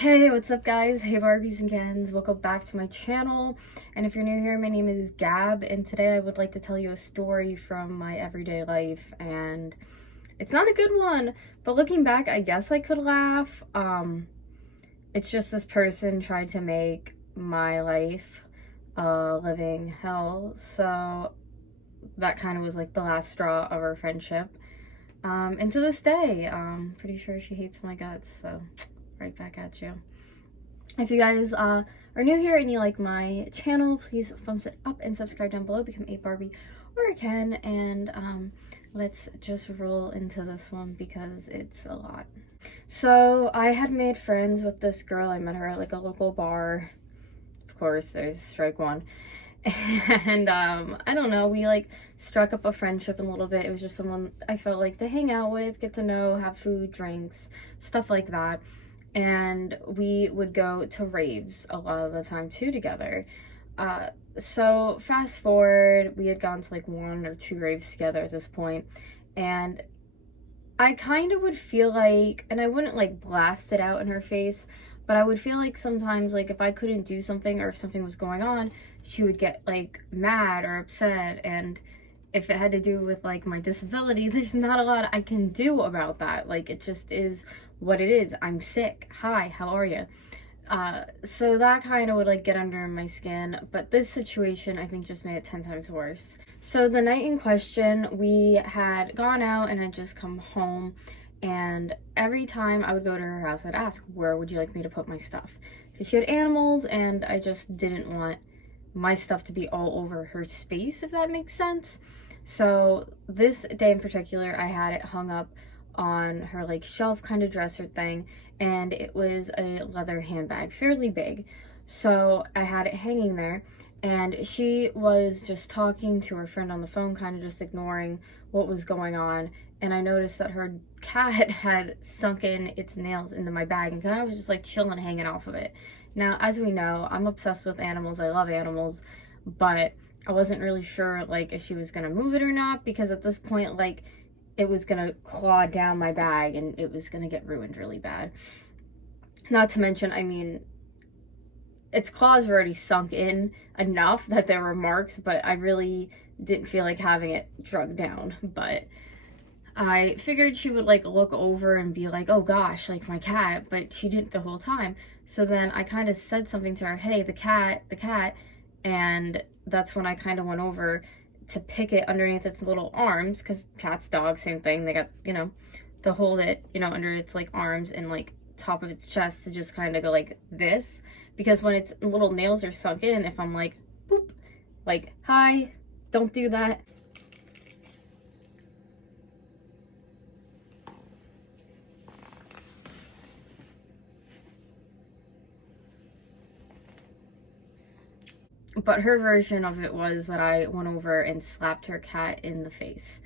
Hey, what's up guys? Hey Barbies and Kens, welcome back to my channel. And if you're new here, my name is Gab, and today I would like to tell you a story from my everyday life. And it's not a good one, but looking back, I guess I could laugh. It's just this person tried to make my life a living hell. So that kind of was like the last straw of our friendship. And to this day, I'm pretty sure she hates my guts, so right back at you. If you guys are new here and you like my channel, please thumbs it up and subscribe down below. Become a Barbie or a Ken, and let's just roll into this one because it's a lot. So I had made friends with this girl. I met her at like a local bar. Of course, there's strike one. And I don't know, we like struck up a friendship a little bit. It was just someone I felt like to hang out with, get to know, have food, drinks, stuff like that. And we would go to raves a lot of the time too together. So fast forward, we had gone to like 1 or 2 raves together at this point, and I kind of would feel like, and I wouldn't like blast it out in her face, but I would feel like sometimes like if I couldn't do something or if something was going on, she would get like mad or upset. And if it had to do with like my disability, there's not a lot I can do about that. Like, it just is what it is. I'm sick. Hi, how are you? So that kind of would like get under my skin, but this situation I think just made it 10 times worse. So the night in question, we had gone out and had just come home, and every time I would go to her house, I'd ask, where would you like me to put my stuff? Because she had animals, and I just didn't want my stuff to be all over her space, if that makes sense. So this day in particular, I had it hung up on her like shelf kind of dresser thing, and it was a leather handbag, fairly big. So I had it hanging there, and she was just talking to her friend on the phone, kind of just ignoring what was going on. And I noticed that her cat had sunken its nails into my bag and kind of was just like chilling, hanging off of it. Now, as we know, I'm obsessed with animals. I love animals, but I wasn't really sure like if she was gonna move it or not, because at this point, like, it was gonna claw down my bag and it was gonna get ruined really bad. Not to mention, I mean, its claws were already sunk in enough that there were marks, but I really didn't feel like having it drugged down. But I figured she would like look over and be like, oh gosh, like my cat, but she didn't the whole time. So then I kind of said something to her, hey, the cat, and that's when I kind of went over to pick it underneath its little arms, because cats, dogs, same thing. They got, you know, to hold it, you know, under its like arms and like top of its chest to just kind of go like this, because when its little nails are sunk in, if I'm like, boop, like, hi, don't do that. But her version of it was that I went over and slapped her cat in the face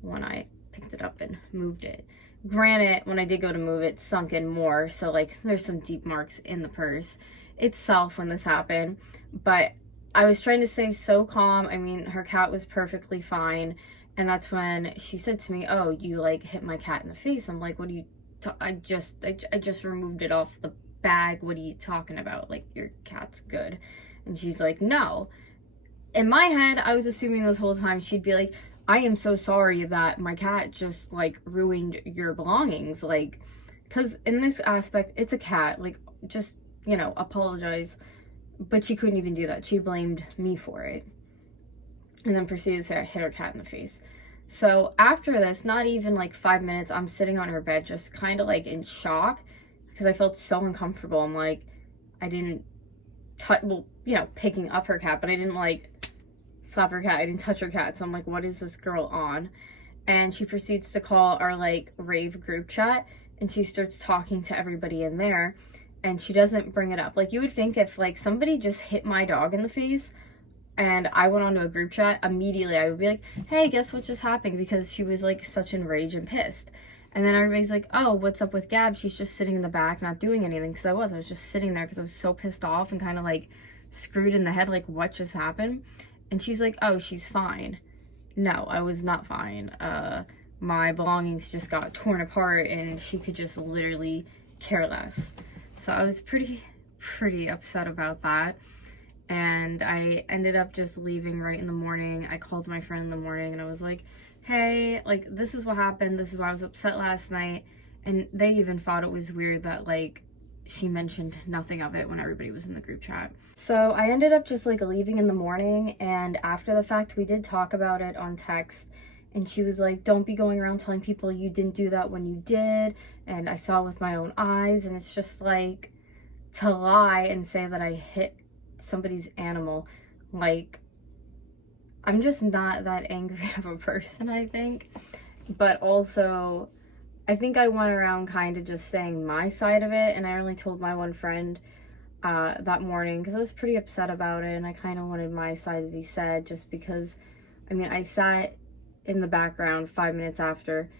when I picked it up and moved it. Granted, when I did go to move it, sunk in more, so like there's some deep marks in the purse itself when this happened. But I was trying to stay so calm. I mean, her cat was perfectly fine, and that's when she said to me, oh, you like hit my cat in the face. I'm like, what do you I just removed it off the bag. What are you talking about? Like, your cat's good. And she's like, no. In my head, I was assuming this whole time she'd be like, I am so sorry that my cat just like ruined your belongings. Like, because in this aspect, it's a cat. Like, just, you know, apologize. But she couldn't even do that. She blamed me for it. And then proceeded to say I hit her cat in the face. So after this, not even like 5 minutes, I'm sitting on her bed just kind of like in shock, because I felt so uncomfortable. I'm like, I didn't touch, well, you know, picking up her cat, but I didn't like slap her cat. I didn't touch her cat. So I'm like, what is this girl on? And she proceeds to call our like rave group chat, and she starts talking to everybody in there, and she doesn't bring it up. Like, you would think if like somebody just hit my dog in the face and I went onto a group chat, immediately I would be like, hey, guess what just happened? Because she was like such enraged and pissed. And then everybody's like, oh, what's up with Gab? She's just sitting in the back, not doing anything. Because I was just sitting there because I was so pissed off and kind of like screwed in the head, like, what just happened? And she's like, oh, she's fine. No, I was not fine. My belongings just got torn apart, and she could just literally care less. So I was pretty upset about that. And I ended up just leaving right in the morning. I called my friend in the morning and I was like, hey, like, this is what happened. This is why I was upset last night. And they even thought it was weird that, like, she mentioned nothing of it when everybody was in the group chat. So I ended up just, like, leaving in the morning. And after the fact, we did talk about it on text. And she was like, don't be going around telling people you didn't do that when you did. And I saw it with my own eyes. And it's just like, to lie and say that I hit somebody's animal, like, I'm just not that angry of a person, I think. But also, I think I went around kind of just saying my side of it, and I only told my one friend that morning because I was pretty upset about it, and I kind of wanted my side to be said, just because, I mean, I sat in the background 5 minutes after,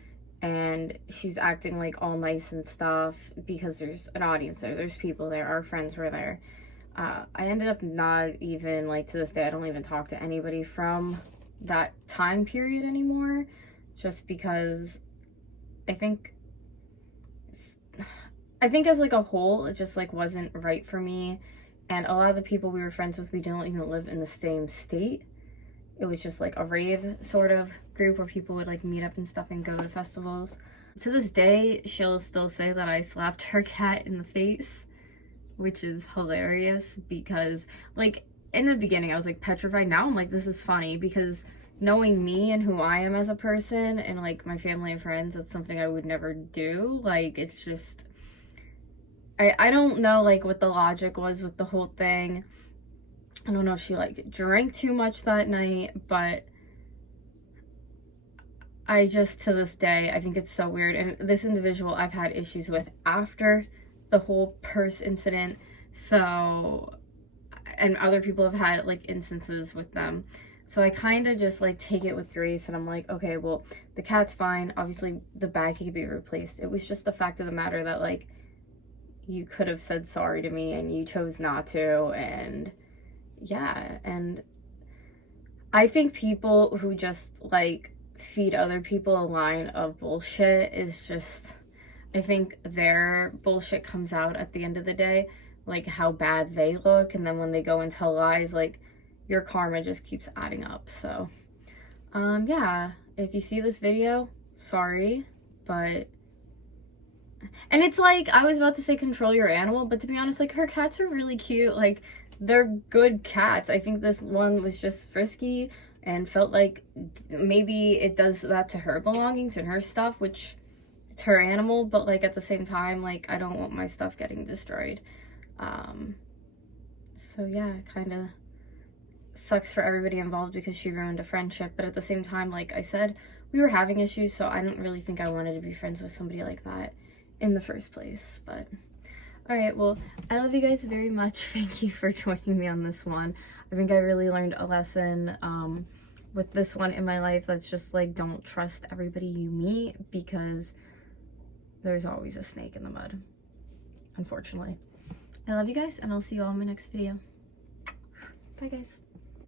and she's acting like all nice and stuff because there's an audience there, there's people there, our friends were there. I ended up not even, like, to this day, I don't even talk to anybody from that time period anymore, just because I think as, like, a whole, it just, like, wasn't right for me. And a lot of the people we were friends with, we didn't even live in the same state. It was just, like, a rave sort of group where people would, like, meet up and stuff and go to festivals. To this day, she'll still say that I slapped her cat in the face, which is hilarious because, like, in the beginning I was, like, petrified. Now I'm like, this is funny because knowing me and who I am as a person and, like, my family and friends, that's something I would never do. Like, it's just, I don't know, like, what the logic was with the whole thing. I don't know if she, like, drank too much that night, but I just, to this day, I think it's so weird. And this individual I've had issues with after the whole purse incident, so, and other people have had, like, instances with them, so I kind of just, like, take it with grace, and I'm like, okay, well, the cat's fine, obviously the bag could be replaced. It was just the fact of the matter that, like, you could have said sorry to me and you chose not to. And yeah, and I think people who just, like, feed other people a line of bullshit is just, I think their bullshit comes out at the end of the day, like, how bad they look, and then when they go and tell lies, like, your karma just keeps adding up. So yeah, if you see this video, sorry, but, and it's like, I was about to say control your animal, but to be honest, like, her cats are really cute, like, they're good cats. I think this one was just frisky and felt like maybe it does that to her belongings and her stuff, which, it's her animal, but, like, at the same time, like, I don't want my stuff getting destroyed. So yeah, it kind of sucks for everybody involved because she ruined a friendship, but at the same time, like I said, we were having issues, so I didn't really think I wanted to be friends with somebody like that in the first place. But all right, well, I love you guys very much. Thank you for joining me on this one. I think I really learned a lesson with this one in my life, that's just, like, don't trust everybody you meet because there's always a snake in the mud, unfortunately. I love you guys, and I'll see you all in my next video. Bye, guys.